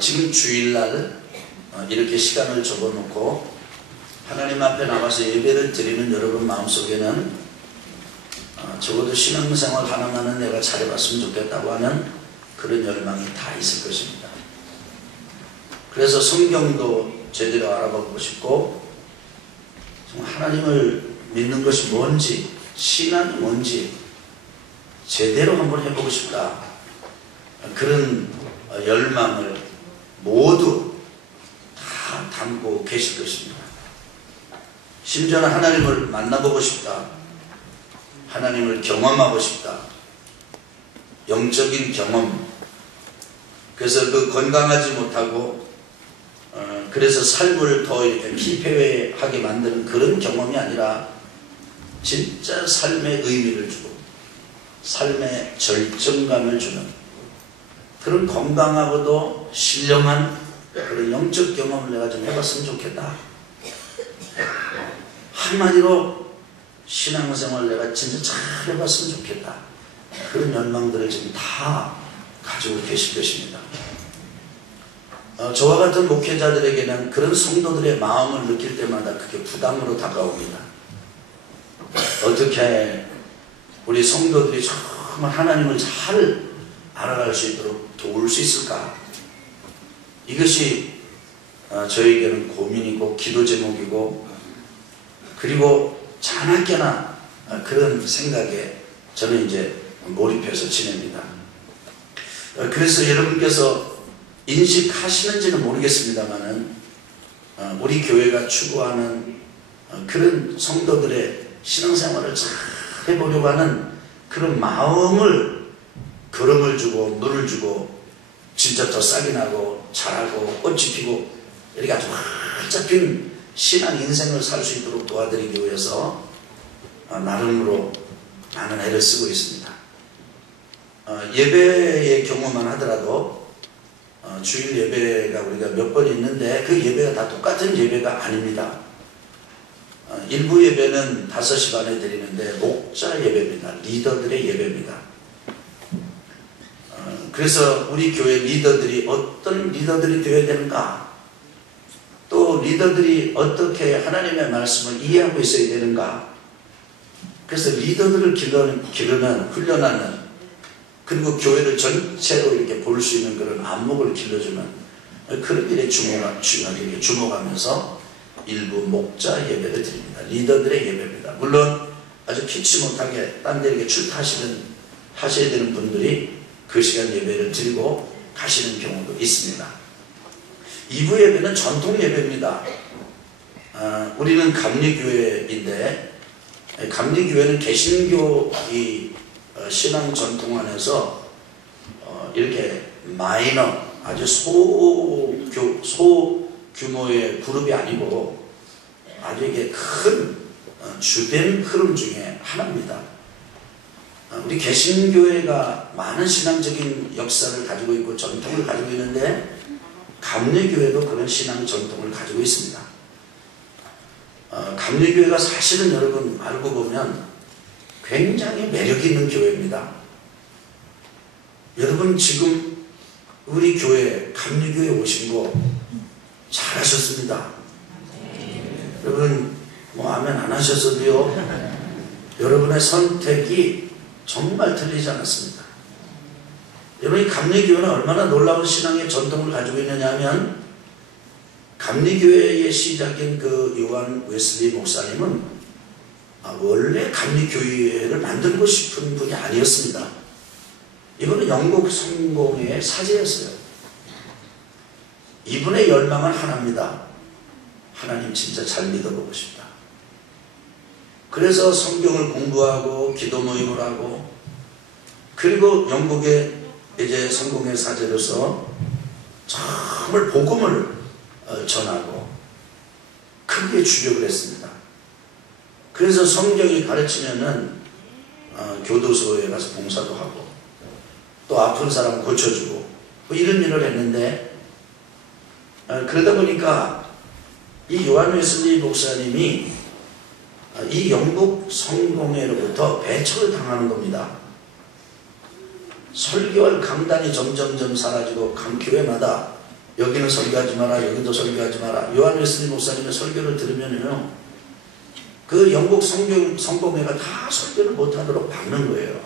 지금 주일날 이렇게 시간을 접어놓고 하나님 앞에 나와서 예배를 드리는 여러분 마음속에는 적어도 신앙생활 하나만은 내가 잘해봤으면 좋겠다고 하는 그런 열망이 다 있을 것입니다. 그래서 성경도 제대로 알아보고 싶고 하나님을 믿는 것이 뭔지, 신앙이 뭔지 제대로 한번 해보고 싶다, 그런 열망을 모두 다 담고 계실 것입니다. 심지어는 하나님을 만나보고 싶다, 하나님을 경험하고 싶다, 영적인 경험. 그래서 그 건강하지 못하고 그래서 삶을 더 이렇게 피폐하게 만드는 그런 경험이 아니라 진짜 삶의 의미를 주고 삶의 절정감을 주는 그런 건강하고도 신령한 그런 영적 경험을 내가 좀 해봤으면 좋겠다. 한마디로 신앙생활 내가 진짜 잘 해봤으면 좋겠다. 그런 열망들을 지금 다 가지고 계실 것입니다. 저와 같은 목회자들에게는 그런 성도들의 마음을 느낄 때마다 그게 부담으로 다가옵니다. 어떻게 우리 성도들이 정말 하나님을 잘 알아갈 수 있도록 도울 수 있을까? 이것이 저에게는 고민이고 기도 제목이고, 그리고 자나깨나 그런 생각에 저는 이제 몰입해서 지냅니다. 그래서 여러분께서 인식하시는지는 모르겠습니다만은 우리 교회가 추구하는 그런 성도들의 신앙생활을 잘 해보려고 하는 그런 마음을 걸음을 주고 물을 주고 진짜 더 싹이 나고 자라고 꽃이 피고 이렇게 아주 활짝 핀 신앙 인생을 살 수 있도록 도와드리기 위해서 나름으로 많은 애를 쓰고 있습니다. 예배의 경우만 하더라도 주일 예배가 우리가 몇 번 있는데 그 예배가 다 똑같은 예배가 아닙니다. 일부 예배는 5시 반에 드리는데 목자 예배입니다. 리더들의 예배입니다. 그래서 우리 교회 리더들이 어떤 리더들이 되어야 되는가, 또 리더들이 어떻게 하나님의 말씀을 이해하고 있어야 되는가, 그래서 리더들을 기르는 훈련하는, 그리고 교회를 전체로 이렇게 볼 수 있는 그런 안목을 길러주는 그런 일에 주목하면서 일부 목자 예배를 드립니다. 리더들의 예배입니다. 물론 아주 피치 못하게 딴 데 이렇게 하셔야 되는 분들이 그 시간 예배를 드리고 가시는 경우도 있습니다. 2부 예배는 전통 예배입니다. 우리는 감리교회인데, 감리교회는 개신교 신앙 전통 안에서 이렇게 마이너, 아주 소규모의 그룹이 아니고 아주 이게 큰 주된 흐름 중에 하나입니다. 우리 개신교회가 많은 신앙적인 역사를 가지고 있고 전통을 가지고 있는데 감리교회도 그런 신앙 전통을 가지고 있습니다. 감리교회가 사실은 여러분 알고 보면 굉장히 매력이 있는 교회입니다. 여러분 지금 우리 교회 감리교회 오신 거 잘하셨습니다. 여러분 뭐 아멘 안 하셨어도요, 여러분의 선택이 정말 틀리지 않았습니다. 여러분, 이 감리교회는 얼마나 놀라운 신앙의 전통을 가지고 있느냐 하면, 감리교회의 시작인 그 요한 웨슬리 목사님은 원래 감리교회를 만들고 싶은 분이 아니었습니다. 이분은 영국 성공의 사제였어요. 이분의 열망은 하나입니다. 하나님 진짜 잘 믿어보고 싶다. 그래서 성경을 공부하고 기도 모임을 하고, 그리고 영국의 이제 성공의 사제로서 정말 복음을 전하고 크게 주력을 했습니다. 그래서 성경이 가르치면은 교도소에 가서 봉사도 하고 또 아픈 사람 고쳐주고 뭐 이런 일을 했는데, 그러다 보니까 이 요한 웨슬리 목사님이 이 영국 성공회로부터 배척을 당하는 겁니다. 설교할 강단이 점점점 사라지고 각 교회마다 여기는 설교하지 마라, 여기도 설교하지 마라. 요한 웨슬리 목사님의 설교를 들으면요, 그 영국 성공회가 다 설교를 못하도록 막는 거예요.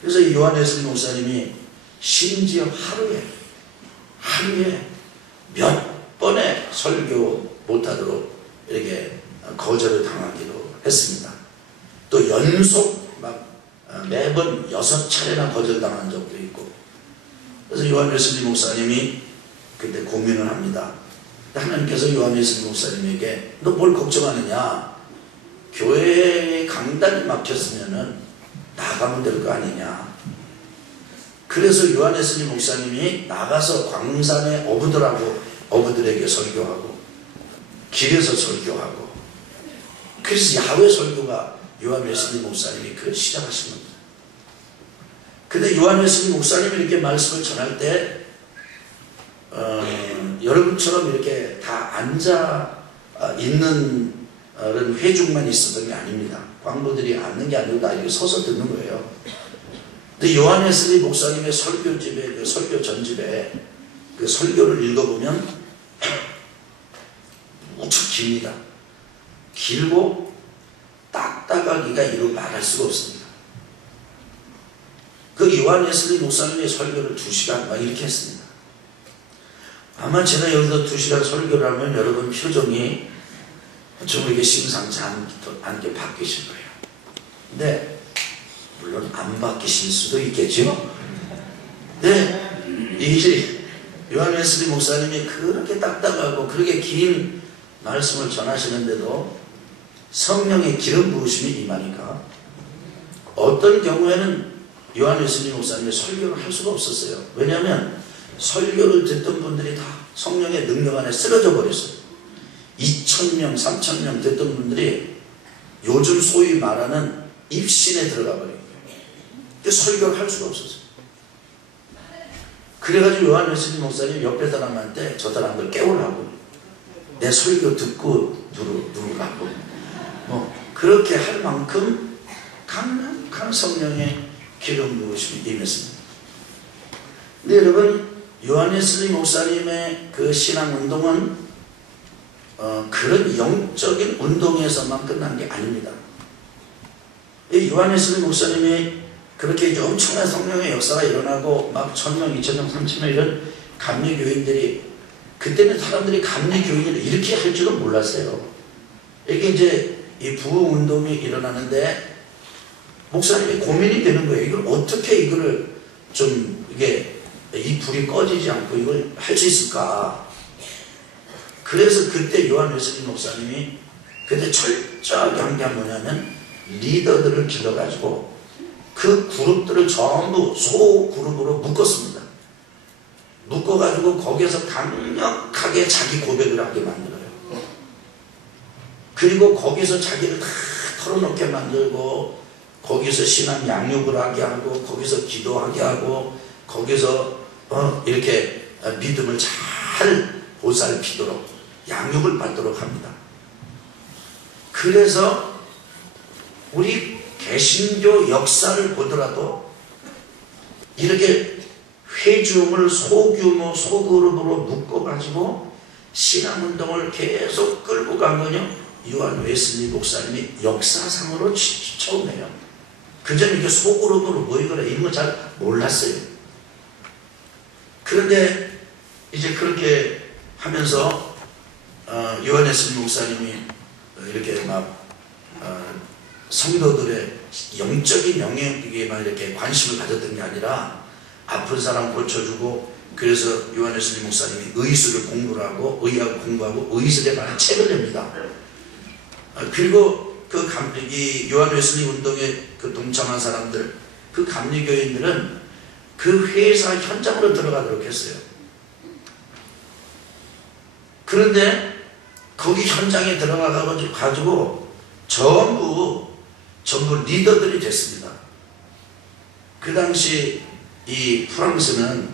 그래서 이 요한 웨슬리 목사님이 심지어 하루에 몇 번의 설교 못하도록 이렇게 거절을 당하기도 했습니다. 또 연속 매번 6차례나 거절당한 적도 있고. 그래서 요한 웨슬리 목사님이 그때 고민을 합니다. 하나님께서 요한 웨슬리 목사님에게 너 뭘 걱정하느냐, 교회에 강단이 막혔으면은 나가면 될 거 아니냐. 그래서 요한 웨슬리 목사님이 나가서 광산의 어부들에게 설교하고 길에서 설교하고, 그래서 야외 설교가 요한 웨슬리 목사님이 그걸 시작하신 겁니다. 근데 요한 웨슬리 목사님이 이렇게 말씀을 전할 때 여러분처럼 이렇게 다 앉아 있는 회중만 있었던 게 아닙니다. 광부들이 앉는 게 아니고 다 이렇게 서서 듣는 거예요. 근데 요한 웨슬리 목사님의 설교집에, 그 설교 전집에 그 설교를 읽어보면 무척 깁니다. 길고 딱딱하기가 이루 말할 수가 없습니다. 그 요한 웨슬리 목사님의 설교를 2시간 막 이렇게 했습니다. 아마 제가 여기서 2시간 설교를 하면 여러분 표정이 좀 이렇게 심상치 않게 바뀌실 거예요. 근데 물론 안 바뀌실 수도 있겠죠. 네, 이 요한 웨슬리 목사님이 그렇게 딱딱하고 그렇게 긴 말씀을 전하시는데도 성령의 기름 부으심이 임하니까 어떤 경우에는 요한 웨슬리 목사님의 설교를 할 수가 없었어요. 왜냐하면 설교를 듣던 분들이 다 성령의 능력 안에 쓰러져 버렸어요. 2,000명, 3,000명 듣던 분들이 요즘 소위 말하는 입신에 들어가 버린 거예요. 설교를 할 수가 없었어요. 그래가지고 요한 웨슬리 목사님 옆에 사람한테 저 사람들 깨우라고, 내 설교 듣고 누르라고, 그렇게 할 만큼 강력한 성령의 기름 부으심이 임했습니다. 근데 여러분, 요한 웨슬리 목사님의 그 신앙운동은 그런 영적인 운동에서만 끝난 게 아닙니다. 이 요한 웨슬리 목사님이 그렇게 엄청난 성령의 역사가 일어나고 막 1,000명, 2,000명, 3,000명 이런 감리교인들이, 그때는 사람들이 감리교인을 이렇게 할 줄은 몰랐어요. 이게 이제 이 부흥운동이 일어나는데 목사님이 고민이 되는 거예요. 이걸 어떻게 이거를 좀 이게 이 불이 꺼지지 않고 이걸 할 수 있을까. 그래서 그때 요한 웨슬리 목사님이 그때 철저하게 한 게 뭐냐면 리더들을 길러가지고 그 그룹들을 전부 소그룹으로 묶었습니다. 묶어가지고 거기에서 강력하게 자기 고백을 하게 만들어요. 그리고 거기서 자기를 다 털어놓게 만들고, 거기서 신앙 양육을 하게 하고, 거기서 기도하게 하고, 거기서 이렇게 믿음을 잘 보살피도록 양육을 받도록 합니다. 그래서 우리 개신교 역사를 보더라도 이렇게 회중을 소규모 소그룹으로 묶어가지고 신앙운동을 계속 끌고 간 거요, 요한 웨슬리 목사님이 역사상으로 처음이에요. 그전에 이렇게 소그룹으로 모이거나 이런 거 잘 몰랐어요. 그런데 이제 그렇게 하면서 요한 웨슬리 목사님이 이렇게 막 성도들의 영적인 영역에만 이렇게 관심을 가졌던 게 아니라 아픈 사람 고쳐주고, 그래서 요한 웨슬리 목사님이 의술을 공부를 하고 의학을 공부하고 의술에 관한 책을 냅니다. 그리고 이 요한 웨슬리 운동에 그 동참한 사람들, 그 감리교인들은 그 회사 현장으로 들어가도록 했어요. 그런데 거기 현장에 들어가가지고 전부 리더들이 됐습니다. 그 당시 이 프랑스는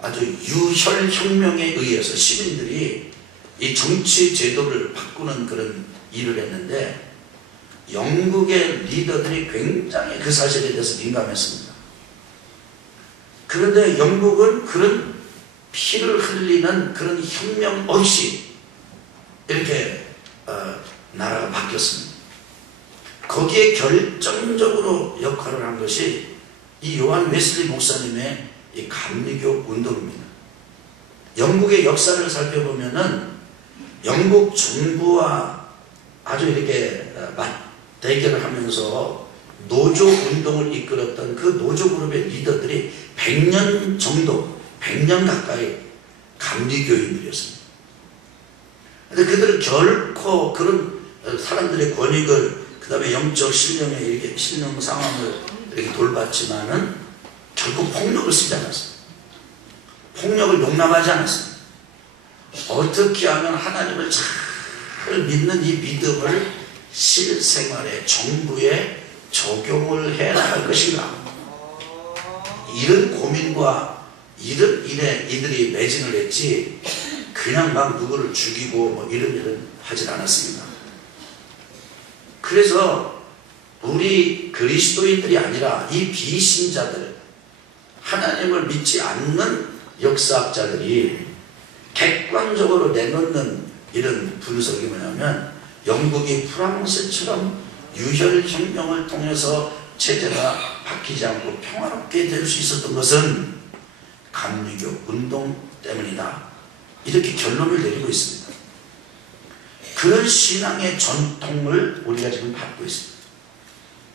아주 유혈혁명에 의해서 시민들이 이 정치 제도를 바꾸는 그런 일을 했는데, 영국의 리더들이 굉장히 그 사실에 대해서 민감했습니다. 그런데 영국은 그런 피를 흘리는 그런 혁명 없이 이렇게 나라가 바뀌었습니다. 거기에 결정적으로 역할을 한 것이 이 요한 웨슬리 목사님의 이 감리교 운동입니다. 영국의 역사를 살펴보면은 영국 정부와 아주 이렇게 대결을 하면서 노조 운동을 이끌었던 그 노조 그룹의 리더들이 100년 정도, 100년 가까이 감리교인들이었습니다. 근데 그들은 결코 그런 사람들의 권익을, 그 다음에 영적 신령에 이렇게 신령 상황을 이렇게 돌봤지만은 결코 폭력을 쓰지 않았습니다. 폭력을 용납하지 않았습니다. 어떻게 하면 하나님을 잘 믿는 이 믿음을 실생활에, 정부에 적용을 해 나갈 것인가, 이런 고민과 이런 일에 이들이 매진을 했지 그냥 막 누구를 죽이고 뭐 이런 하진 않았습니다. 그래서 우리 그리스도인들이 아니라 이 비신자들, 하나님을 믿지 않는 역사학자들이 객관적으로 내놓는 이런 분석이 뭐냐면, 영국이 프랑스처럼 유혈혁명을 통해서 체제가 바뀌지 않고 평화롭게 될 수 있었던 것은 감리교 운동 때문이다, 이렇게 결론을 내리고 있습니다. 그런 신앙의 전통을 우리가 지금 받고 있습니다.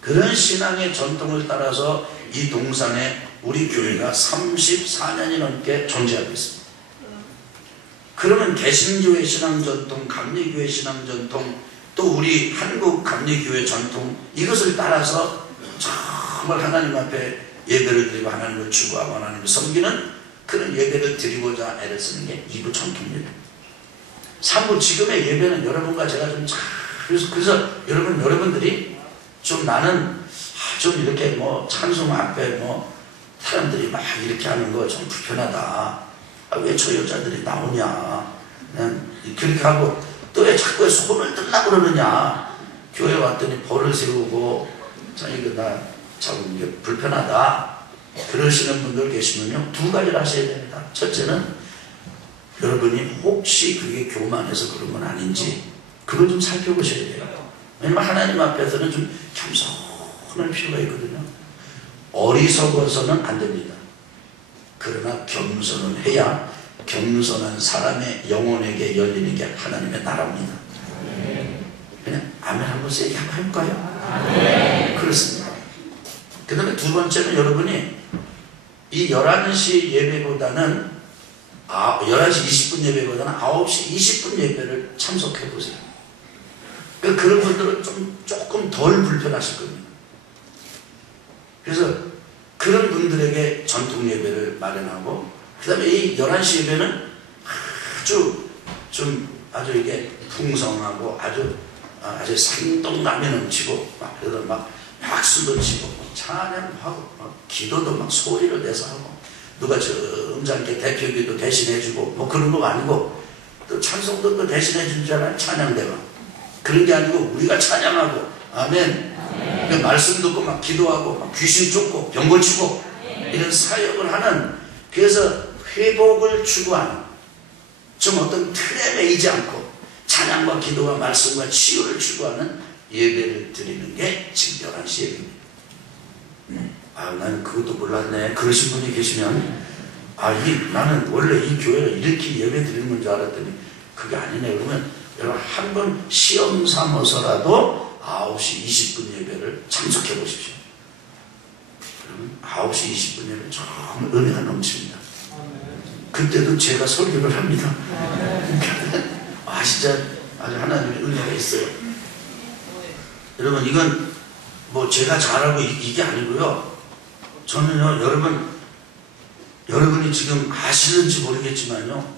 그런 신앙의 전통을 따라서 이 동산에 우리 교회가 34년이 넘게 존재하고 있습니다. 그러면 개신교의 신앙전통, 감리교의 신앙전통, 또 우리 한국 감리교회 전통, 이것을 따라서 정말 하나님 앞에 예배를 드리고 하나님을 추구하고 하나님을 섬기는 그런 예배를 드리고자 애를 쓰는 게 2부 전통 예배입니다. 3부 지금의 예배는 여러분과 제가 좀 그래서 여러분들이 좀 나는 좀 이렇게 뭐 찬송 앞에 뭐 사람들이 막 이렇게 하는 거 좀 불편하다. 왜 저 여자들이 나오냐. 그렇게 하고 또 왜 자꾸 손을 들라고 그러느냐. 교회 왔더니 벌을 세우고 이거 나 참 이게 불편하다. 그러시는 분들 계시면요, 두 가지를 하셔야 됩니다. 첫째는 여러분이 혹시 그게 교만해서 그런 건 아닌지 그걸 좀 살펴보셔야 돼요. 왜냐면 하나님 앞에서는 좀 겸손할 필요가 있거든요. 어리석어서는 안 됩니다. 그러나 겸손은 해야 겸손한 사람의 영혼에게 열리는 게 하나님의 나라입니다. 그냥 아멘 한번 세게 한번 해볼까요? 그렇습니다. 그 다음에 두 번째는 여러분이 이 11시 예배보다는 11시 20분 예배보다는 9시 20분 예배를 참석해 보세요. 그런 분들은 조금 덜 불편하실 겁니다. 그래서 그런 분들에게 전통 예배를 마련하고, 그 다음에 이 11시 예배는 아주 이게 풍성하고 아주 생동감이 넘치고 그래서 막 박수도 치고 찬양하고 기도도 막 소리를 내서 하고, 누가 점잖게 대표기도 대신해주고 뭐 그런 거 아니고, 또 찬송도 또 대신해준 줄 알아요. 찬양대가 그런 게 아니고 우리가 찬양하고 아멘. 그 말씀 듣고 막 기도하고 막 귀신 쫓고 병 고치고 이런 사역을 하는, 그래서 회복을 추구하는, 좀 어떤 틀에 매이지 않고 찬양과 기도와 말씀과 치유를 추구하는 예배를 드리는 게 지금 11시 예배입니다. 나는 그것도 몰랐네. 그러신 분이 계시면 나는 원래 이 교회를 이렇게 예배 드리는 건 줄 알았더니 그게 아니네. 그러면 여러분 한번 시험 삼아서라도 9시 20분 예배를 참석해 보십시오. 그러면 9시 20분 예배 정말 은혜가 넘칩니다. 그때도 제가 설교를 합니다. 진짜 아주 하나님의 은혜가 있어요. 여러분 이건 뭐 제가 잘하고 이게 아니고요. 저는요, 여러분이 지금 아시는지 모르겠지만요,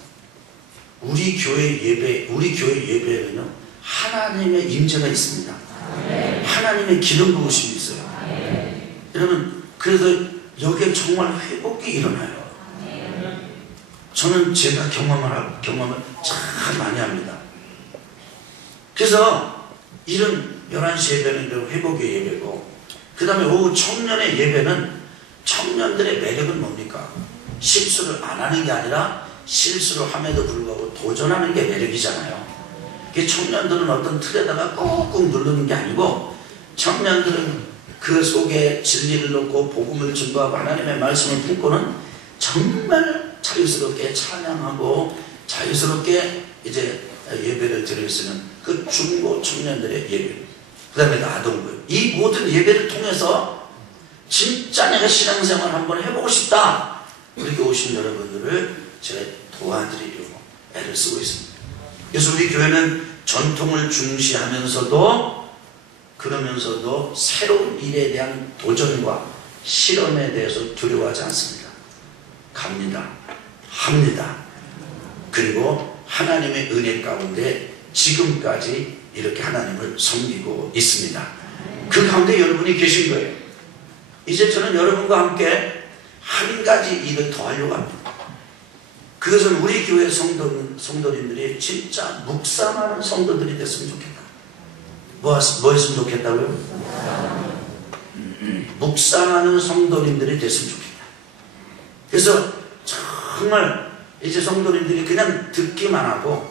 우리 교회 예배에는요 하나님의 임재가 있습니다. 하나님의 기름 부으심이 있어요. 여러분, 그래서 여기에 정말 회복이 일어나요. 저는 제가 경험을 참 많이 합니다. 그래서 이런 11시 예배는 회복의 예배고, 그 다음에 오후 청년의 예배는 청년들의 매력은 뭡니까? 실수를 안 하는 게 아니라 실수를 함에도 불구하고 도전하는 게 매력이잖아요. 청년들은 어떤 틀에다가 꾹꾹 누르는 게 아니고, 청년들은 그 속에 진리를 놓고 복음을 증거하고 하나님의 말씀을 품고는 정말 자유스럽게 찬양하고 자유스럽게 이제 예배를 드릴 수 있는 그 중고 청년들의 예배, 그 다음에 아동부, 이 모든 예배를 통해서 진짜 내가 신앙생활 한번 해보고 싶다, 이렇게 오신 여러분들을 제가 도와드리려고 애를 쓰고 있습니다. 그래서 우리 교회는 전통을 중시하면서도, 그러면서도 새로운 일에 대한 도전과 실험에 대해서 두려워하지 않습니다. 갑니다. 합니다. 그리고 하나님의 은혜 가운데 지금까지 이렇게 하나님을 섬기고 있습니다. 그 가운데 여러분이 계신 거예요. 이제 저는 여러분과 함께 한 가지 일을 더 하려고 합니다. 그것은 우리 교회 성도님들이 진짜 묵상하는 성도들이 됐으면 좋겠다. 뭐 했으면 좋겠다고요? 묵상하는 성도님들이 됐으면 좋겠다. 그래서 정말 이제 성도님들이 그냥 듣기만 하고,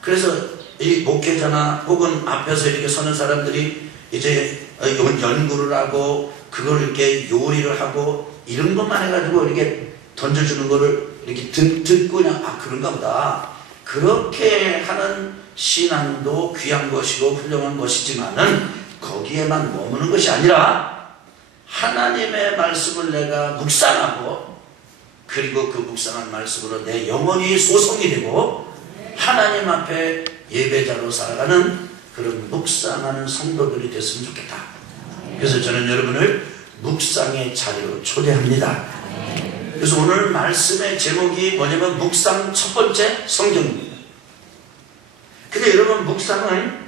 그래서 이 목회자나 혹은 앞에서 이렇게 서는 사람들이 이제 연구를 하고 그걸 이렇게 요리를 하고 이런 것만 해가지고 이렇게 던져주는 거를 이렇게 듣고 그냥 그런가 보다, 그렇게 하는 신앙도 귀한 것이고 훌륭한 것이지만은 거기에만 머무는 것이 아니라 하나님의 말씀을 내가 묵상하고, 그리고 그 묵상한 말씀으로 내 영혼이 소성이 되고 하나님 앞에 예배자로 살아가는 그런 묵상하는 성도들이 됐으면 좋겠다. 그래서 저는 여러분을 묵상의 자리로 초대합니다. 그래서 오늘 말씀의 제목이 뭐냐면 묵상 첫 번째 성경입니다. 근데 여러분, 묵상은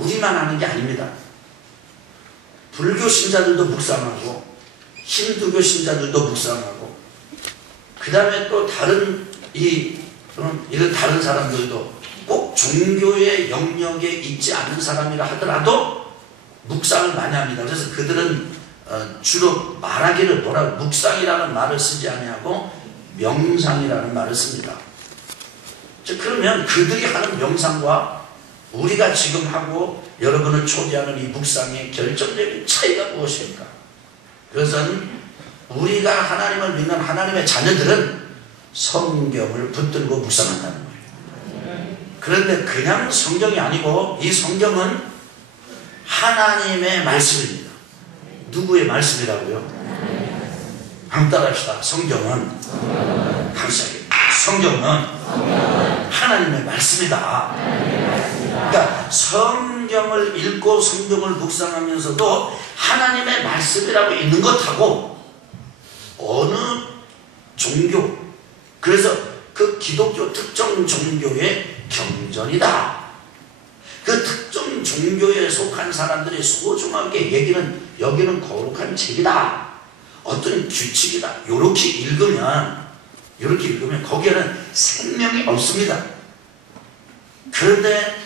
우리만 하는 게 아닙니다. 불교 신자들도 묵상하고 힌두교 신자들도 묵상하고, 그 다음에 또 다른 이런 다른 사람들도 꼭 종교의 영역에 있지 않는 사람이라 하더라도 묵상을 많이 합니다. 그래서 그들은 주로 말하기를 묵상이라는 말을 쓰지 아니하고 명상이라는 말을 씁니다. 그러면 그들이 하는 명상과 우리가 지금 하고 여러분을 초대하는 이 묵상의 결정적인 차이가 무엇입니까? 그것은 우리가 하나님을 믿는 하나님의 자녀들은 성경을 붙들고 묵상한다는 거예요. 그런데 그냥 성경이 아니고 이 성경은 하나님의 말씀입니다. 누구의 말씀이라고요? 한번 따라합시다. 성경은 하나님의 말씀이다. 그러니까 성경을 읽고 성경을 묵상하면서도 하나님의 말씀이라고 있는 것하고 어느 종교, 그래서 그 기독교 특정 종교의 경전이다. 그 특정 종교에 속한 사람들이 소중하게 여기는 거룩한 책이다, 어떤 규칙이다, 이렇게 읽으면 거기에는 생명이 없습니다. 그런데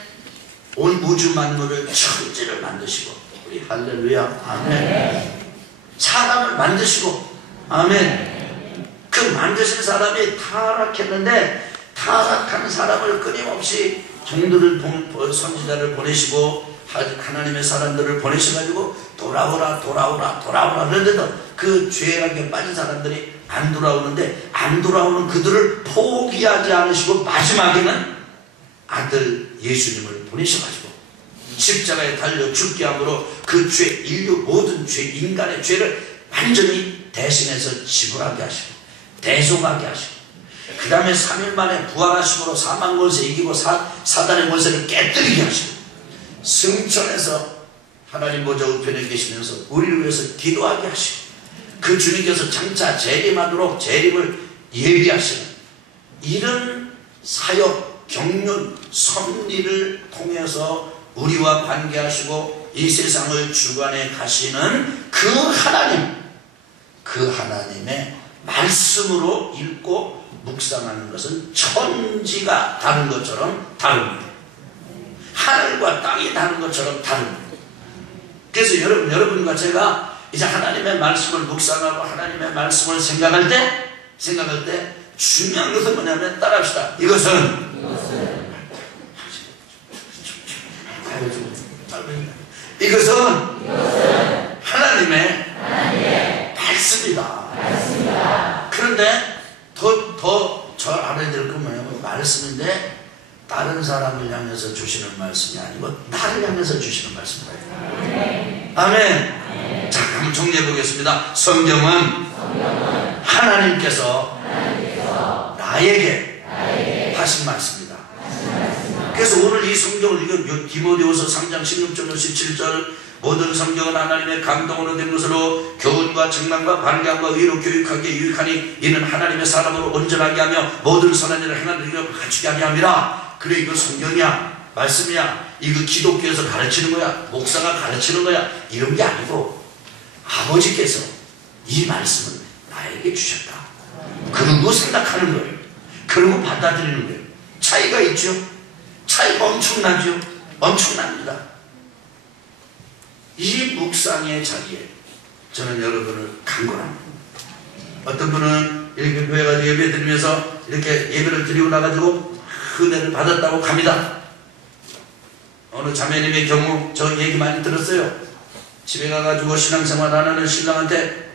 온 우주 만물을, 천지를 만드시고, 우리 할렐루야, 아멘. 사람을 만드시고, 아멘. 그 만드신 사람이 타락했는데 타락한 사람을 끊임없이 종들을, 선지자를 보내시고 하나님의 사람들을 보내셔가지고 돌아오라 그런데도 그 죄악에 빠진 사람들이 안 돌아오는데, 안 돌아오는 그들을 포기하지 않으시고 마지막에는 아들 예수님을 보내셔가지고 십자가에 달려 죽게 함으로 그 죄, 인류 모든 죄, 인간의 죄를 완전히 대신해서 지불하게 하시고 대속하게 하시고, 그 다음에 3일 만에 부활하심으로 사망 권세 이기고 사단의 권세를 깨뜨리게 하시고, 승천해서 하나님 보좌 우편에 계시면서 우리를 위해서 기도하게 하시고, 그 주님께서 장차 재림하도록 재림을 예비하시는 이런 사역, 경륜, 섭리를 통해서 우리와 관계하시고 이 세상을 주관해 가시는 그 하나님의 말씀으로 읽고 묵상하는 것은 천지가 다른 것처럼 다릅니다. 하늘과 땅이 다른 것처럼 다릅니다. 그래서 여러분과 제가 이제 하나님의 말씀을 묵상하고 하나님의 말씀을 생각할 때 중요한 것은 뭐냐면 따라합시다. 이것은 하나님의 말씀이다. 그런데 더 저 알아야 될 건 뭐냐면 말씀인데 다른 사람을 향해서 주시는 말씀이 아니고 나를 향해서 주시는 말씀이다. 아멘. 자, 한번 정리해 보겠습니다. 성경은 하나님께서 나에게 하신 말씀입니다. 그래서 오늘 이 성경을 읽은 디모데후서 3장 16절 17절 모든 성경은 하나님의 감동으로 된 것으로 교훈과 증명과 반감과 의로 교육하기에 유익하니 이는 하나님의 사람으로 온전하게 하며 모든 선한 일을 행하는 일을 갖추게 하게 함이라. 그래, 이거 성경이야, 말씀이야, 이거 기독교에서 가르치는 거야, 목사가 가르치는 거야, 이런 게 아니고 아버지께서 이 말씀을 나에게 주셨다. 그러고 생각하는 거예요. 그러고 받아들이는 거예요. 차이가 있죠. 차이가 엄청나죠. 엄청납니다. 이 묵상의 자리에 저는 여러분을 간구합니다. 어떤 분은 이렇게 교회가 예배 드리면서 이렇게 예배를 드리고 나가지고 은혜를 받았다고 갑니다. 어느 자매님의 경우 저 얘기 많이 들었어요. 집에 가가지고 신앙생활 안 하는 신랑한테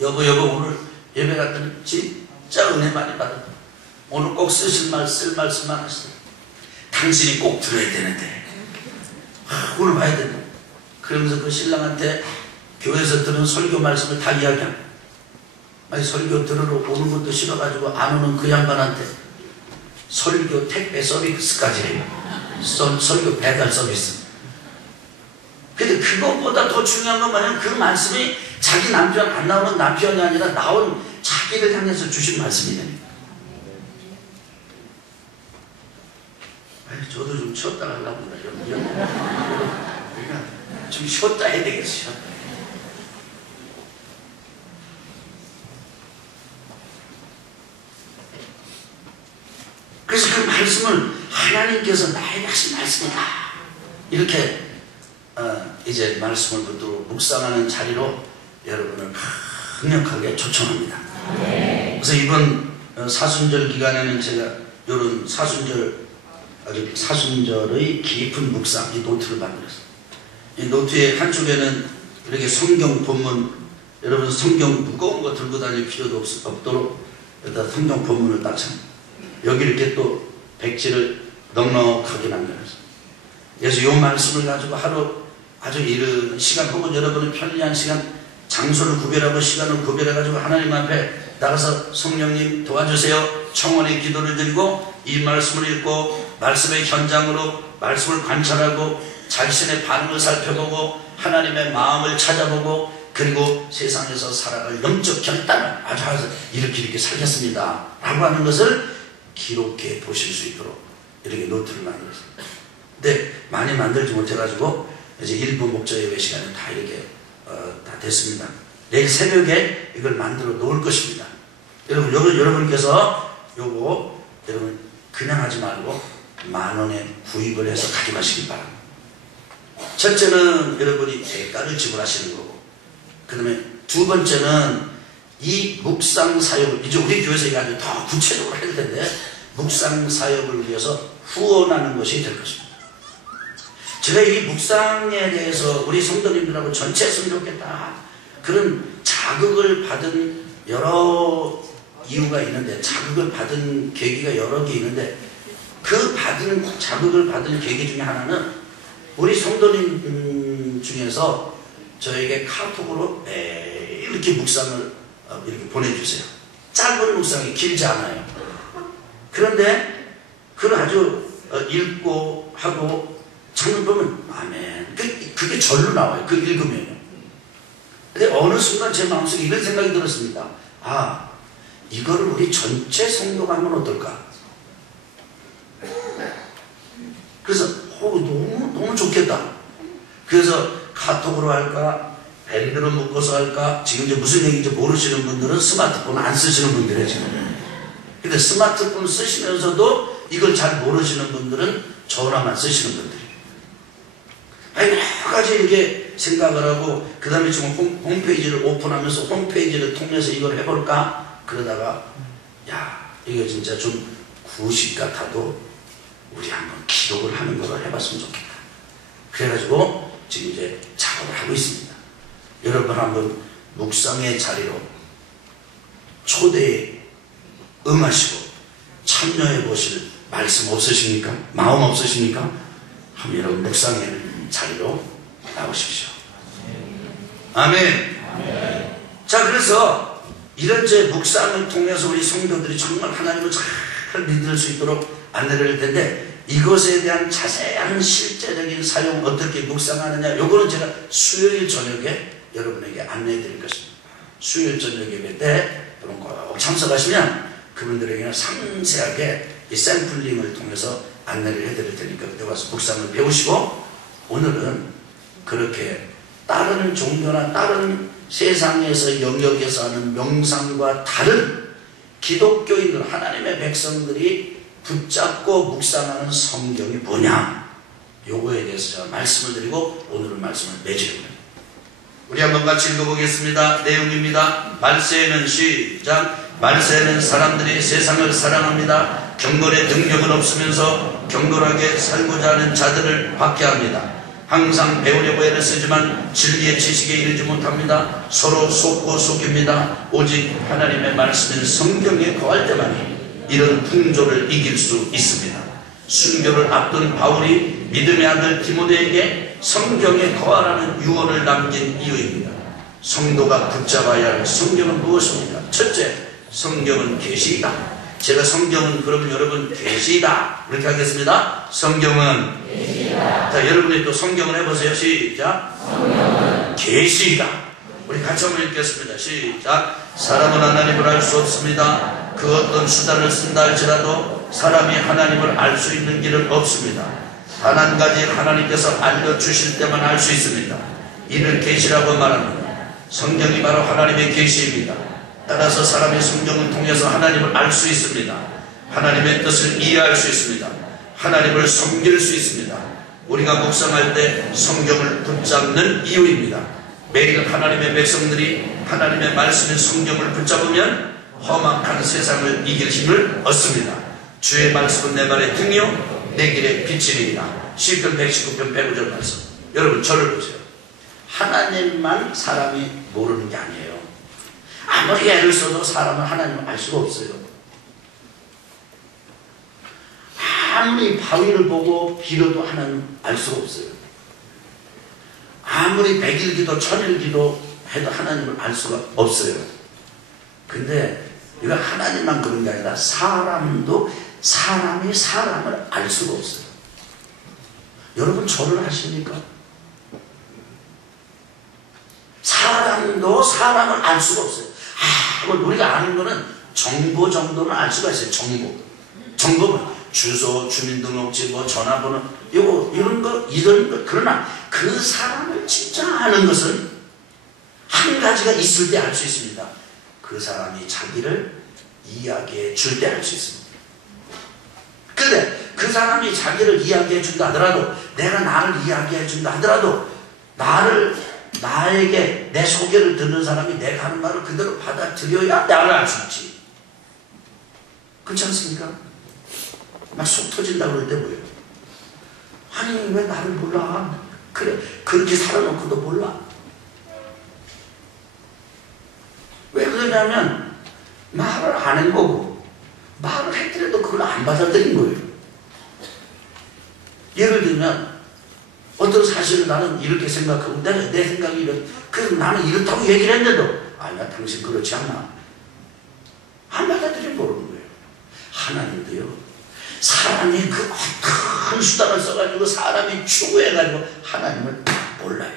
여보 오늘 예배 갔더니 진짜 은혜 많이 받았다. 오늘 꼭 쓸 말씀만 하시다. 당신이 꼭 들어야 되는데 오늘 봐야 된다. 그러면서 그 신랑한테 교회에서 들은 설교 말씀을 다 이야기합니다. 아니, 설교 들으러 오는 것도 싫어가지고 안 오는 그 양반한테 설교 택배 서비스까지 해요. 설교 배달 서비스. 근데 그것보다 더 중요한 건 뭐냐면 그 말씀이 자기 남편 안 나오는 남편이 아니라 나온 자기를 향해서 주신 말씀이네. 저도 좀 쉬었다 가려고 합니다. 좀 쉬었다 해야 되겠어요. 그래서 그 말씀을 하나님께서 나에게 하신 말씀이다. 이렇게 이제 말씀을 붙들고 묵상하는 자리로 여러분을 강력하게 초청합니다. 그래서 이번 사순절 기간에는 제가 이런 사순절의 깊은 묵상, 이 노트를 만들었어요. 이 노트의 한쪽에는 이렇게 성경 본문, 여러분 성경 무거운 거 들고 다닐 필요도 없도록 여기다 성경 본문을 딱 참. 여기 이렇게 또 백지를 넉넉하게 남겨놨어요. 그래서 이 말씀을 가지고 하루 아주 이른 시간 혹은 여러분의 편리한 시간, 장소를 구별하고 시간을 구별해가지고 하나님 앞에 나가서 성령님 도와주세요. 청원의 기도를 드리고 이 말씀을 읽고 말씀의 현장으로 말씀을 관찰하고 자신의 반응을 살펴보고 하나님의 마음을 찾아보고 그리고 세상에서 살아갈 영적 결단을 아주 이렇게 살겠습니다 라고 하는 것을 기록해 보실 수 있도록 이렇게 노트를 만들었습니다. 근데 많이 만들지 못해가지고 이제 일부 목자 예배 시간에 다 이렇게 다 됐습니다. 내일 새벽에 이걸 만들어 놓을 것입니다. 여러분께서 요거 여러분 그냥 하지 말고 10,000원에 구입을 해서 가져가시기 바랍니다. 첫째는 여러분이 대가를 지불하시는 거고, 그 다음에 두 번째는 이 묵상 사역을 이제 우리 교회에서 이거 아주 더 구체적으로 할 텐데 묵상 사역을 위해서 후원하는 것이 될 것입니다. 제가 이 묵상에 대해서 우리 성도님들하고 전체 했으면 좋겠다 그런 자극을 받은 여러 이유가 있는데, 자극을 받은 계기가 여러 개 있는데, 그 자극을 받은 계기 중에 하나는 우리 성도님 중에서 저에게 카톡으로 이렇게 묵상을 이렇게 보내주세요. 짧은 묵상이 길지 않아요. 그런데 그걸 아주 읽고 하고 장면 보면 아멘, 그게 절로 나와요. 그 읽으면요. 근데 어느 순간 제 마음속에 이런 생각이 들었습니다. 아, 이거를 우리 전체 성도가 하면 어떨까? 그래서 너무 좋겠다. 그래서 카톡으로 할까, 밴드로 묶어서 할까. 지금 이제 무슨 얘기인지 모르시는 분들은 스마트폰 안 쓰시는 분들이에요 지금. 근데 스마트폰 쓰시면서도 이걸 잘 모르시는 분들은 전화만 쓰시는 분들이에요. 아니, 여러 가지 이렇게 생각을 하고, 그 다음에 지금 홈페이지를 오픈하면서 홈페이지를 통해서 이걸 해볼까? 그러다가 야, 이거 진짜 좀 구식 같아도 우리 한번 기록을 하는 걸로 해봤으면 좋겠다. 그래가지고 지금 이제 작업을 하고 있습니다. 여러분 한번 묵상의 자리로 초대에 응하시고 참여해 보실 말씀 없으십니까? 마음 없으십니까? 한번 여러분 묵상의 자리로 나오십시오. 아멘. 아멘. 자, 그래서 이런 제 묵상을 통해서 우리 성도들이 정말 하나님을 잘 믿을 수 있도록 안내를 할 텐데, 이것에 대한 자세한 실제적인 사용, 어떻게 묵상하느냐, 요거는 제가 수요일 저녁에 여러분에게 안내해 드릴 것입니다. 수요일 저녁 예배 때 여러분 꼭 참석하시면 그분들에게는 상세하게 이 샘플링을 통해서 안내를 해드릴 테니까 그때 와서 묵상을 배우시고, 오늘은 그렇게 다른 종교나 다른 세상에서 영역에서 하는 명상과 다른 기독교인들, 하나님의 백성들이 붙잡고 묵상하는 성경이 뭐냐, 요거에 대해서 제가 말씀을 드리고 오늘은 말씀을 맺으려고. 우리 한번 같이 읽어보겠습니다. 내용입니다. 말세에는 시작. 말세에는 사람들이 세상을 사랑합니다. 경건의 능력은 없으면서 경건하게 살고자 하는 자들을 박해합니다. 항상 배우려고 애를 쓰지만 진리의 지식에 이르지 못합니다. 서로 속고 속입니다. 오직 하나님의 말씀인 성경에 거할 때만이 이런 풍조를 이길 수 있습니다. 순교를 앞둔 바울이 믿음의 아들 디모데에게 성경에 거하라는 유언을 남긴 이유입니다. 성도가 붙잡아야 할 성경은 무엇입니까? 첫째, 성경은 계시이다. 제가 성경은 그러면 여러분 계시이다 이렇게 하겠습니다. 성경은 계시이다. 자, 여러분이 또 성경을 해보세요. 시작. 성경은 계시이다. 우리 같이 한번 읽겠습니다. 시작. 사람은 하나님을 알 수 없습니다. 그 어떤 수단을 쓴다 할지라도 사람이 하나님을 알 수 있는 길은 없습니다. 단 한 가지 하나님께서 알려주실 때만 알 수 있습니다. 이를 계시라고 말합니다. 성경이 바로 하나님의 계시입니다. 따라서 사람이 성경을 통해서 하나님을 알 수 있습니다. 하나님의 뜻을 이해할 수 있습니다. 하나님을 섬길 수 있습니다. 우리가 묵상할 때 성경을 붙잡는 이유입니다. 매일 하나님의 백성들이 하나님의 말씀인 성경을 붙잡으면 험악한 세상을 이길 힘을 얻습니다. 주의 말씀은 내 발의 등이요 내 길의 빛이니이다. 시편 119편 105절 말씀. 여러분 저를 보세요. 하나님만 사람이 모르는 게 아니에요. 아무리 애를 써도 사람은 하나님을 알 수가 없어요. 아무리 바위를 보고 빌어도 하나님은 알 수가 없어요. 아무리 100일 기도 1000일 기도 해도 하나님을 알 수가 없어요. 근데 이거 하나님만 그런 게 아니라 사람도 사람이 사람을 알 수가 없어요. 여러분 절을 하십니까? 사람도 사람을 알 수가 없어요. 우리가 아는 거는 정보 정도는 알 수가 있어요. 정보는 주소, 주민등록지, 뭐 전화번호, 이런 거. 그러나 그 사람을 진짜 아는 것은 한 가지가 있을 때 알 수 있습니다. 그 사람이 자기를 이야기해 줄 때 알 수 있습니다. 근데 그 사람이 자기를 이야기해 준다 하더라도, 내가 나를 이야기해 준다 하더라도, 나에게 내 소개를 듣는 사람이 내가 하는 말을 그대로 받아들여야 나를 알 수 있지. 그렇지 않습니까? 막 속 터진다고 그럴 때 뭐예요? 아니 왜 나를 몰라? 그래, 그렇게 살아놓고도 몰라. 왜 그러냐면 말을 안 한 거고, 말을 했더라도 그걸 안 받아들인 거예요. 예를 들면 어떤 사실을 나는 이렇게 생각하고 내 생각이 그래서 나는 이렇다고 얘기를 했는데도 아니야 당신 그렇지 않나, 안 받아들여 모르는 거예요. 하나님도요, 사람이 그 어떤 수단을 써가지고 사람이 추구해가지고 하나님을 몰라요.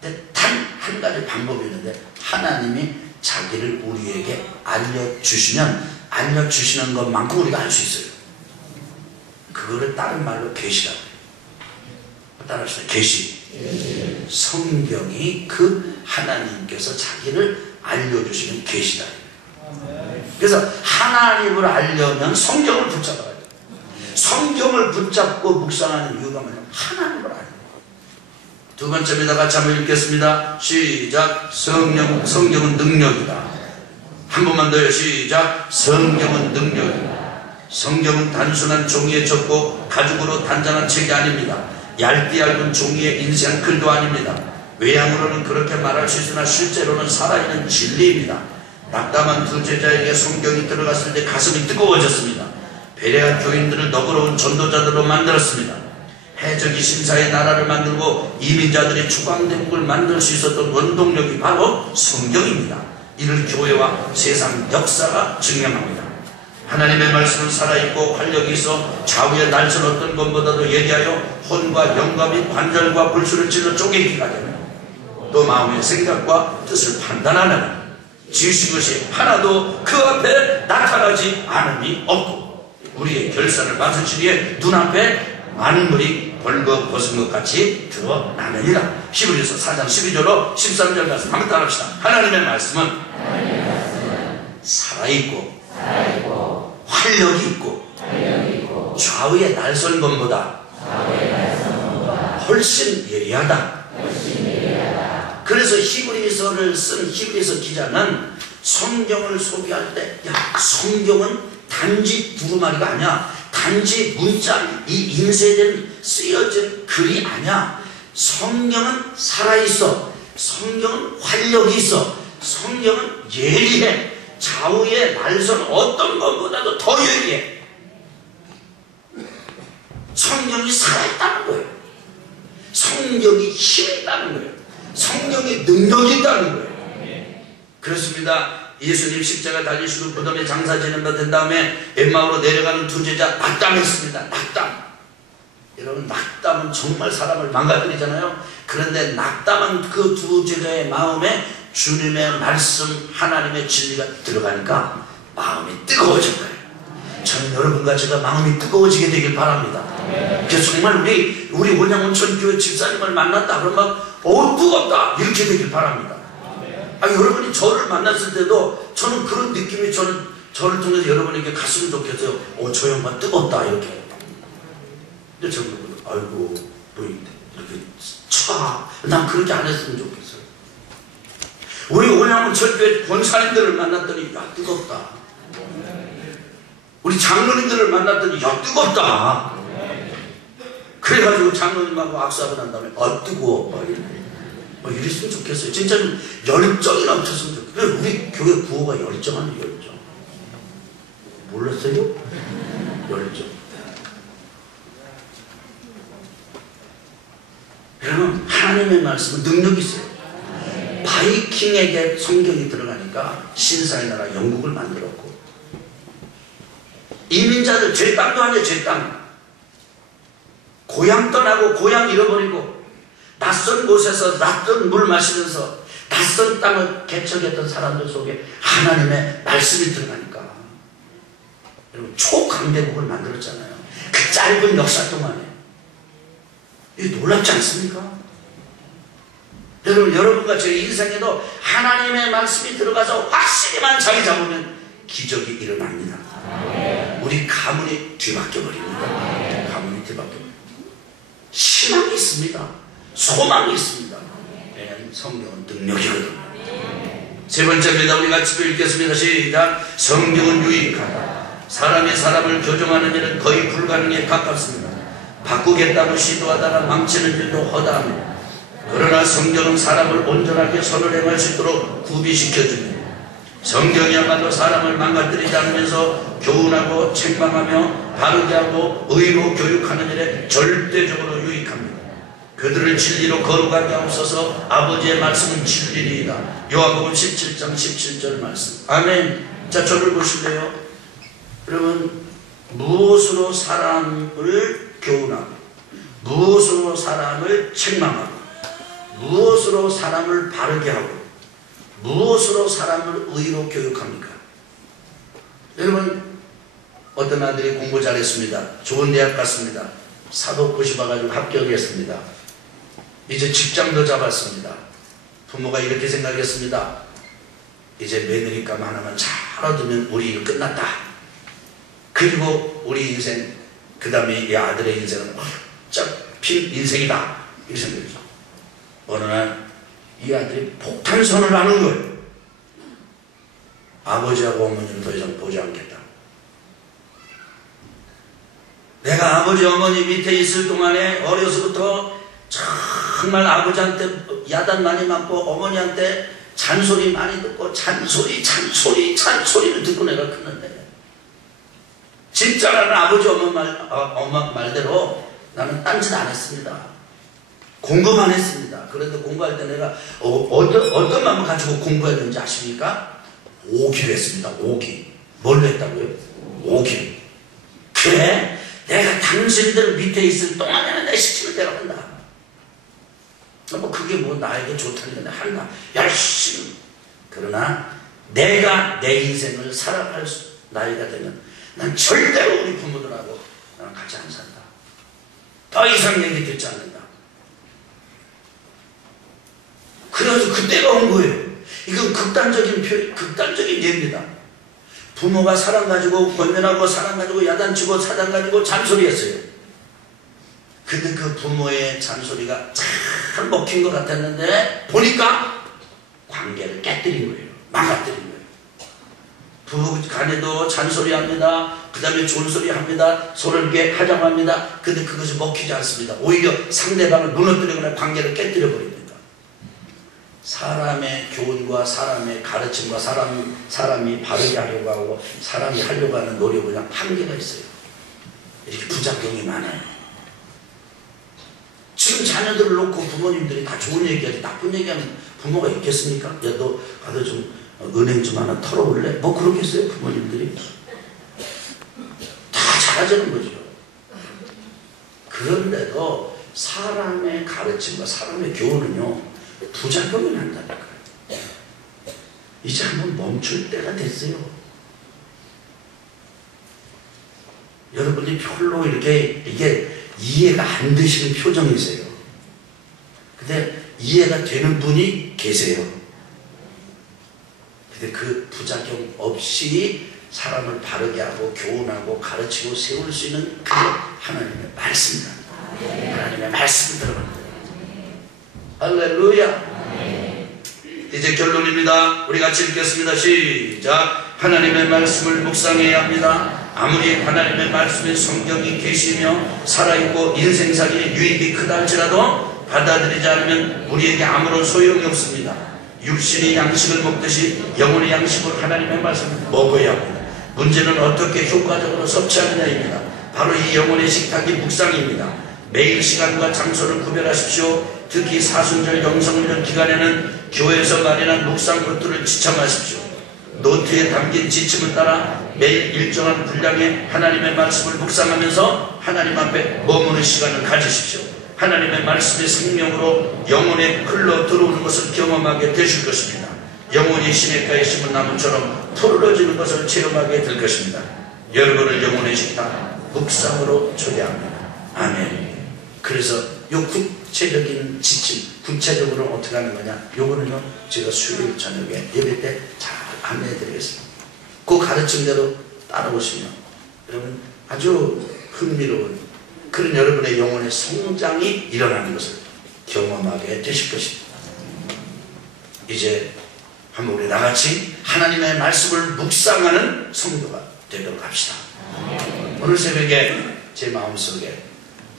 근데 단 한 가지 방법이 있는데, 하나님이 자기를 우리에게 알려주시면 알려주시는 것만큼 우리가 알 수 있어요. 그거를 다른 말로 계시라고 해요. 따라하시죠. 계시. 성경이 그 하나님께서 자기를 알려주시는 계시다. 그래서 하나님을 알려면 성경을 붙잡아야 돼요. 성경을 붙잡고 묵상하는 이유가 뭐냐면 하나님을 알아요. 두 번째입니다. 같이 한번 읽겠습니다. 시작. 성경은 능력이다. 한 번만 더요. 시작. 성경은 능력이다. 성경은 단순한 종이에 적고 가죽으로 단장한 책이 아닙니다. 얇디 얇은 종이의 인생 글도 아닙니다. 외양으로는 그렇게 말할 수 있으나 실제로는 살아있는 진리입니다. 낙담한 두 제자에게 성경이 들어갔을 때 가슴이 뜨거워졌습니다. 베레아 교인들을 너그러운 전도자들로 만들었습니다. 해적이 신사의 나라를 만들고 이민자들이 추방대국을 만들 수 있었던 원동력이 바로 성경입니다. 이를 교회와 세상 역사가 증명합니다. 하나님의 말씀은 살아있고 활력이 있어 좌우의 날선 어떤 것보다도 예리하여 혼과 영과 및 관절과 불수를 찔러 쪼개기가 되며 또 마음의 생각과 뜻을 판단하는 지으신 것이 하나도 그 앞에 나타나지 않음이 없고 우리의 결산을 마주치기에 눈앞에 많은 물이 벌거벗은 것 같이 드러나느니라. 히브리서 4장 12절로 13절 말씀 한번 따라합시다. 하나님의 말씀은 살아있고 활력이 있고 좌우의 날선 것보다 훨씬 예리하다. 그래서 히브리서를 쓴 히브리서 기자는 성경을 소개할 때 성경은 단지 두루마리가 아니야. 단지 문자, 이 인쇄된 쓰여진 글이 아니야. 성경은 살아있어. 성경은 활력이 있어. 성경은 예리해. 좌우의 날선 어떤 것보다도 더 예리해. 성경이 살아있다는 거예요. 성경이 힘이 있다는 거예요. 성경이 능력이 있다는 거예요. 그렇습니다. 예수님 십자가 달리시고 무덤에 장사 지는 바 된 다음에 엠마오로 내려가는 두 제자 낙담했습니다. 낙담. 여러분, 낙담은 정말 사람을 망가뜨리잖아요. 그런데 낙담한 그 두 제자의 마음에 주님의 말씀, 하나님의 진리가 들어가니까 마음이 뜨거워진 거예요. 저는 여러분과 제가 마음이 뜨거워지게 되길 바랍니다. 그래서 정말 우리 원양온천교회 집사님을 만났다 그러면 뜨겁다 이렇게 되길 바랍니다. 여러분이 저를 만났을 때도 저는 그런 느낌이 저를 통해서 여러분에게 갔으면 좋겠어요. 저 양반 뜨겁다 이렇게. 근데 저는 아이고 뭐 이렇게 난 그렇게 안 했으면 좋겠어요. 우리 원양온천교회 권사님들을 만났더니 뜨겁다. 우리 장로님들을 만났더니 뜨겁다. 그래가지고 장로님하고 악수하고 난 다음에 뜨거워 이랬으면 좋겠어요. 진짜 좀 열정이 넘쳤으면 좋겠어요. 우리 교회 구호가 열정 아니에요. 열정. 몰랐어요? 열정. 여러분, 하나님의 말씀은 능력이 있어요. 바이킹에게 성경이 들어가니까 신사의 나라 영국을 만들었고, 이민자들 제 땅도 아니에요. 제 땅. 고향 떠나고 고향 잃어버리고 낯선 곳에서 낯선 물 마시면서 낯선 땅을 개척했던 사람들 속에 하나님의 말씀이 들어가니까 여러분 초강대국을 만들었잖아요. 그 짧은 역사 동안에. 이게 놀랍지 않습니까? 여러분과 제 인생에도 하나님의 말씀이 들어가서 확실히만 자리 잡으면 기적이 일어납니다. 우리 가문이 뒤바뀌어버립니다. 가문이 뒤바뀌어버립니다. 희망이 있습니다. 소망이 있습니다. 성경은 능력이거든요. 세 번째입니다. 우리 같이 읽겠습니다. 시작. 성경은 유익하다. 사람이 사람을 교정하는 일은 거의 불가능에 가깝습니다. 바꾸겠다고 시도하다가 망치는 일도 허다합니다. 그러나 성경은 사람을 온전하게 선을 행할 수 있도록 구비시켜줍니다. 성경이야말로 사람을 망가뜨리지 않으면서 교훈하고 책망하며 바르게 하고 의로 교육하는 일에 절대적으로 유익합니다. 그들을 진리로 거룩하게 하옵소서. 아버지의 말씀은 진리이다. 요한복음 17장 17절 말씀. 아멘. 자, 저를 보실래요? 여러분, 무엇으로 사람을 교훈하고 무엇으로 사람을 책망하고 무엇으로 사람을 바르게 하고 무엇으로 사람을 의로 교육합니까? 여러분, 어떤 아들이 공부 잘했습니다. 좋은 대학 갔습니다. 사법고시 봐가지고 합격했습니다. 이제 직장도 잡았습니다. 부모가 이렇게 생각했습니다. 이제 며느리감 하나만 잘 얻으면 우리 일 끝났다. 그리고 우리 인생, 그 다음에 이 아들의 인생은 활짝 핀 인생이다. 이렇게 생각했죠. 어느 날 이 아들이 폭탄선을 하는 거예요. 아버지하고 어머니를 더 이상 보지 않겠다. 내가 아버지 어머니 밑에 있을 동안에 어려서부터 정말 아버지한테 야단 많이 맞고 어머니한테 잔소리 많이 듣고 잔소리를 듣고 내가 컸는데, 진짜 나는 아버지 엄마 말대로 나는 딴짓 안 했습니다. 공부만 했습니다. 그런데 공부할 때 내가 어떤 마음을 가지고 공부했는지 아십니까? 오기를 했습니다. 오기. 뭘로 했다고요? 오기. 그래, 내가 당신들 밑에 있을 동안에는 내 시키는 대로 한다. 뭐 그게 뭐 나에게 좋다는 게 한다. 열심히. 그러나 내가 내 인생을 살아갈 나이가 되면 난 절대로 우리 부모들하고 나는 같이 안 산다. 더 이상 얘기 듣지 않는다. 그래서 그때가 온 거예요. 이건 극단적인 예입니다. 부모가 사랑 가지고 권면하고 사랑 가지고 야단치고 사단 가지고 잔소리했어요. 근데 그 부모의 잔소리가 잘 먹힌 것 같았는데 보니까 관계를 깨뜨린 거예요. 망가뜨린 거예요. 부부 간에도 잔소리합니다. 그 다음에 좋은 소리 합니다. 서로 이렇게 하자고 합니다. 근데 그것이 먹히지 않습니다. 오히려 상대방을 무너뜨리거나 관계를 깨뜨려 버립니다. 사람의 교훈과 사람의 가르침과 사람이 바르게 하려고 하고 사람이 하려고 하는 노력은 한계가 있어요. 이렇게 부작용이 많아요. 지금 자녀들을 놓고 부모님들이 다 좋은 얘기하지 나쁜 얘기하면 부모가 있겠습니까? 야, 너 가서 좀 은행 좀 하나 털어볼래? 뭐 그러겠어요 부모님들이? 다 잘하자는 거죠. 그런데도 사람의 가르침과 사람의 교훈은요 부작용이 난다니까요. 이제 한번 멈출 때가 됐어요. 여러분이 별로 이게 이해가 안 되시는 표정이세요. 근데 이해가 되는 분이 계세요. 근데 그 부작용 없이 사람을 바르게 하고 교훈하고 가르치고 세울 수 있는 그게 하나님의 말씀이다. 하나님의 말씀을 들어갑니다. 할렐루야. 이제 결론입니다. 우리 같이 읽겠습니다. 시작. 하나님의 말씀을 묵상해야 합니다. 아무리 하나님의 말씀에 성경이 계시며 살아있고 인생살이에 유익이 크다 할지라도 받아들이지 않으면 우리에게 아무런 소용이 없습니다. 육신의 양식을 먹듯이 영혼의 양식으로 하나님의 말씀을 먹어야 합니다. 문제는 어떻게 효과적으로 섭취하느냐입니다. 바로 이 영혼의 식탁이 묵상입니다. 매일 시간과 장소를 구별하십시오. 특히 사순절 영성일절 기간에는 교회에서 마련한 묵상 노트를 지참하십시오. 노트에 담긴 지침을 따라 매일 일정한 분량의 하나님의 말씀을 묵상하면서 하나님 앞에 머무는 시간을 가지십시오. 하나님의 말씀의 생명으로 영혼에 흘러 들어오는 것을 경험하게 되실 것입니다. 영혼이 시냇가에 심은 나무처럼 푸르러지는 것을 체험하게 될 것입니다. 여러분을 영혼의 식탁 묵상으로 초대합니다. 아멘. 그래서 요 구체적인 지침, 구체적으로 어떻게 하는 거냐, 요거는요 제가 수요일 저녁에 예배 때 잘 안내해 드리겠습니다. 그 가르침대로 따라오시면 여러분 아주 흥미로운 그런 여러분의 영혼의 성장이 일어나는 것을 경험하게 되실 것입니다. 이제 한번 우리 나같이 하나님의 말씀을 묵상하는 성도가 되도록 합시다. 오늘 새벽에 제 마음속에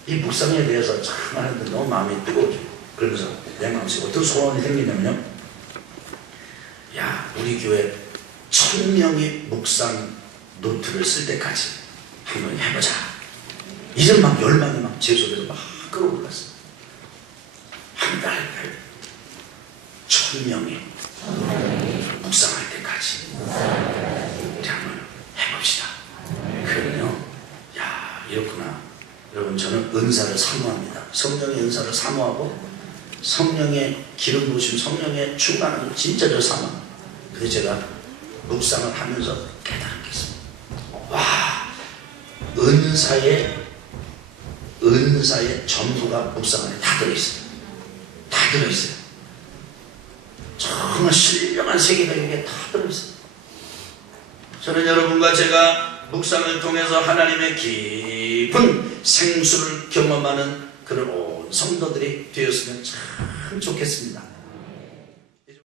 이 묵상에 대해서 참 하는데 너무 마음이 뜨거워져요. 그러면서 내 마음속에 어떤 소원이 생기냐면요, 야, 우리 교회 1000명이 묵상 노트를 쓸 때까지 한번 해보자. 이제 막 열망이 막 제 속에서 막 끌어올랐어요. 한 달 1000명이 묵상할 때까지 한번 해봅시다. 그러면요, 야, 이렇구나. 여러분, 저는 은사를 사모합니다. 성령의 은사를 사모하고 성령의 기름 부으심, 성령의 충만함을 진짜 저 사모합니다. 그래서 제가 묵상을 하면서 깨달은 게 있습니다. 와, 은사의 전부가 묵상 안에 다 들어있어요. 다 들어있어요. 정말 신령한 세계가 여기에 다 들어있어요. 저는 여러분과 제가 묵상을 통해서 하나님의 깊은 생수를 경험하는 그런 온 성도들이 되었으면 참 좋겠습니다.